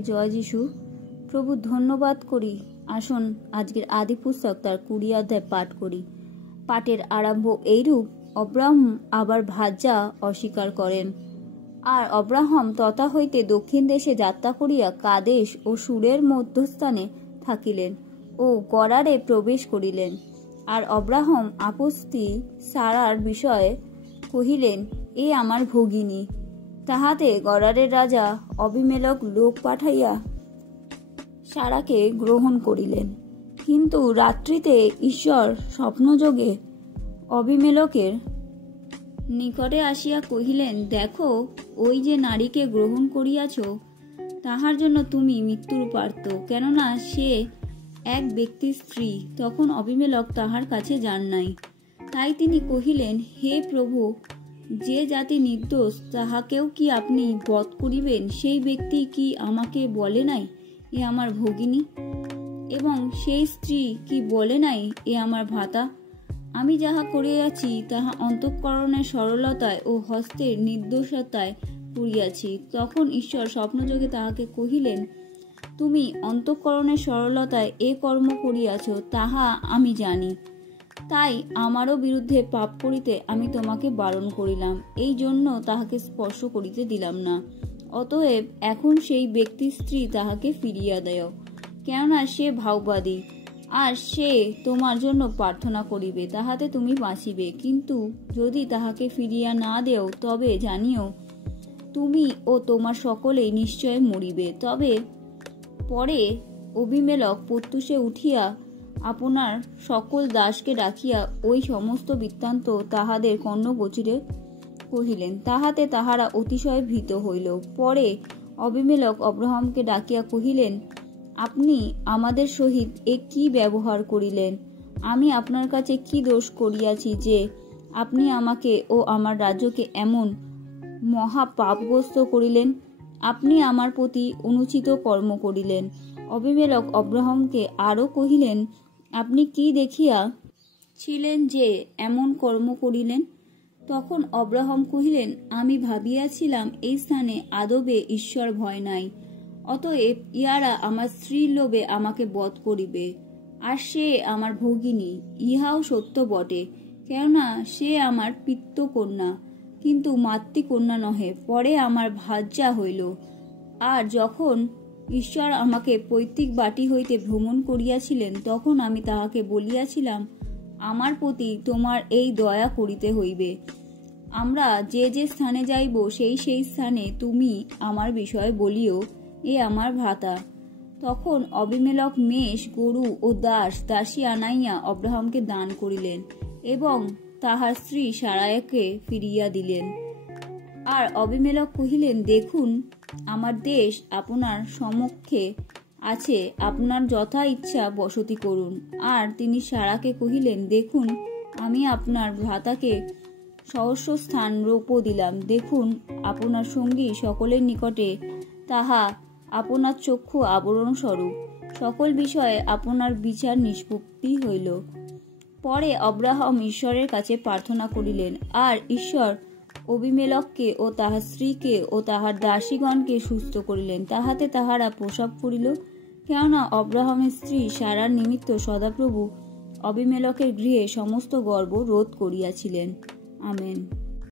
জয় যিশু। প্রভু ধন্যবাদ করি। আসুন আজকের আদি পুস্তক তার 20 অধ্যায় পাঠ করি। পাঠের আরম্ভ এইরূপ, অব্রাহাম আবার ভাজ্যা অস্বীকার করেন। আর অব্রাহাম তথা হইতে দক্ষিণ দেশে যাত্রা করিয়া কাদেশ ও সুরের মধ্যস্থানে থাকিলেন ও গরারে প্রবেশ করিলেন। আর অব্রাহাম আপস্তি সারার বিষয়ে কহিলেন, এ আমার ভগিনী। তাহাতে গরারের রাজা অবিমেলক লোক পাঠাইয়া সারাকে গ্রহণ করিলেন। কিন্তু রাত্রিতে ঈশ্বর স্বপ্নযোগে অবিমেলকের নিকটে আসিয়া কহিলেন, দেখো, ওই যে নারীকে গ্রহণ করিয়াছ, তাহার জন্য তুমি মৃত্যুর পার্থ, কেননা সে এক ব্যক্তির স্ত্রী। তখন অবিমেলক তাহার কাছে যান নাই। তাই তিনি কহিলেন, হে প্রভু, যে জাতি নির্দোষ তাহাকেও কি আপনি বধ করিবেন? সেই ব্যক্তি কি আমাকে বলে নাই, এ আমার ভগিনী? এবং সেই স্ত্রী কি বলে নাই, এ আমার ভাতা? আমি যাহা করিয়াছি তাহা অন্তঃকরণের সরলতায় ও হস্তের নির্দোষতায় করিয়াছি। তখন ঈশ্বর স্বপ্নযোগে তাহাকে কহিলেন, তুমি অন্তঃকরণের সরলতায় এ কর্ম করিয়াছ, তাহা আমি জানি। তাই আমারও বিরুদ্ধে পাপ করিতে আমি তোমাকে বারণ করিলাম, এই জন্য তাহাকে স্পর্শ করিতে দিলাম না। অতএব এখন সেই ব্যক্তির স্ত্রী তাহাকে ফিরিয়া দেও, কেননা সে ভাববাদী, আর সে তোমার জন্য প্রার্থনা করিবে, তাহাতে তুমি বাঁচিবে। কিন্তু যদি তাহাকে ফিরিয়া না দেও, তবে জানিও তুমি ও তোমার সকলেই নিশ্চয় মরিবে। তবে পরে অবিমেলক প্রত্যুষে উঠিয়া আপনার সকল দাসকে ডাকিয়া ওই সমস্ত বৃত্তান্ত তাহাদের কর্ণগোচরে কহিলেন। তাহাতে তাহারা অতিশয় ভীত হইল। পরে অবিমেলক অব্রাহামকে ডাকিয়া কহিলেন, আপনি আমাদের সহিত এ কি ব্যবহার করিলেন? আমি আপনার কাছে কি দোষ করিয়াছি যে আপনি আমাকে ও আমার রাজ্যকে এমন মহা পাপগ্রস্ত করিলেন? আপনি আমার প্রতি অনুচিত কর্ম করিলেন। অবিমেলক অব্রাহামকে আরো কহিলেন, আপনি কি দেখিয়া ছিলেন যে এমন কর্ম করিলেন? তখন অব্রাহাম কহিলেন, আমি ভাবিয়াছিলাম এই স্থানে আদবে ঈশ্বর ভয় নাই, অতএব ইহারা আমার স্ত্রীর লোভে আমাকে বধ করিবে। আর সে আমার ভগিনী, ইহাও সত্য বটে, কেননা সে আমার পিতৃকন্যা, কিন্তু মাতৃকন্যা নহে, পরে আমার ভাজ্যা হইল। আর যখন ঈশ্বর আমাকে পৈতৃক বাটি হইতে ভ্রমণ করিয়াছিলেন, তখন আমি তাহাকে বলিয়াছিলাম, আমার প্রতি তোমার এই দয়া করিতে হইবে। আমরা যে যে স্থানে যাইব, সেই সেই স্থানে তুমি আমার বিষয়ে বলিও, এ আমার ভ্রাতা। তখন অবিমেলক মেষ, গরু ও দাসী আনাইয়া অব্রাহামকে দান করিলেন এবং তাহার স্ত্রী সারায়াকে ফিরিয়া দিলেন। আর অবিমেলক কহিলেন, দেখুন, আমার দেশ আপনার সমক্ষে আছে, আপনার যথা ইচ্ছা বসতি করুন। আর তিনি সারাকে কহিলেন, দেখুন, আমি আপনার ভ্রাতাকে সহস্র স্থান রৌপ্য দিলাম। দেখুন, আপনার সঙ্গী সকলের নিকটে তাহা আপনার চক্ষু আবরণ স্বরূপ। সকল বিষয়ে আপনার বিচার নিষ্পত্তি হইল। পরে অব্রাহাম ঈশ্বরের কাছে প্রার্থনা করিলেন, আর ঈশ্বর অবিমেলককে ও তাহার স্ত্রীকে ও তাহার দাসীগণকে সুস্থ করিলেন। তাহাতে তাহারা প্রসব করিল, কেননা অব্রাহামের স্ত্রী সারার নিমিত্ত সদাপ্রভু অবিমেলকের গৃহে সমস্ত গর্ব রোধ করিয়াছিলেন। আমেন।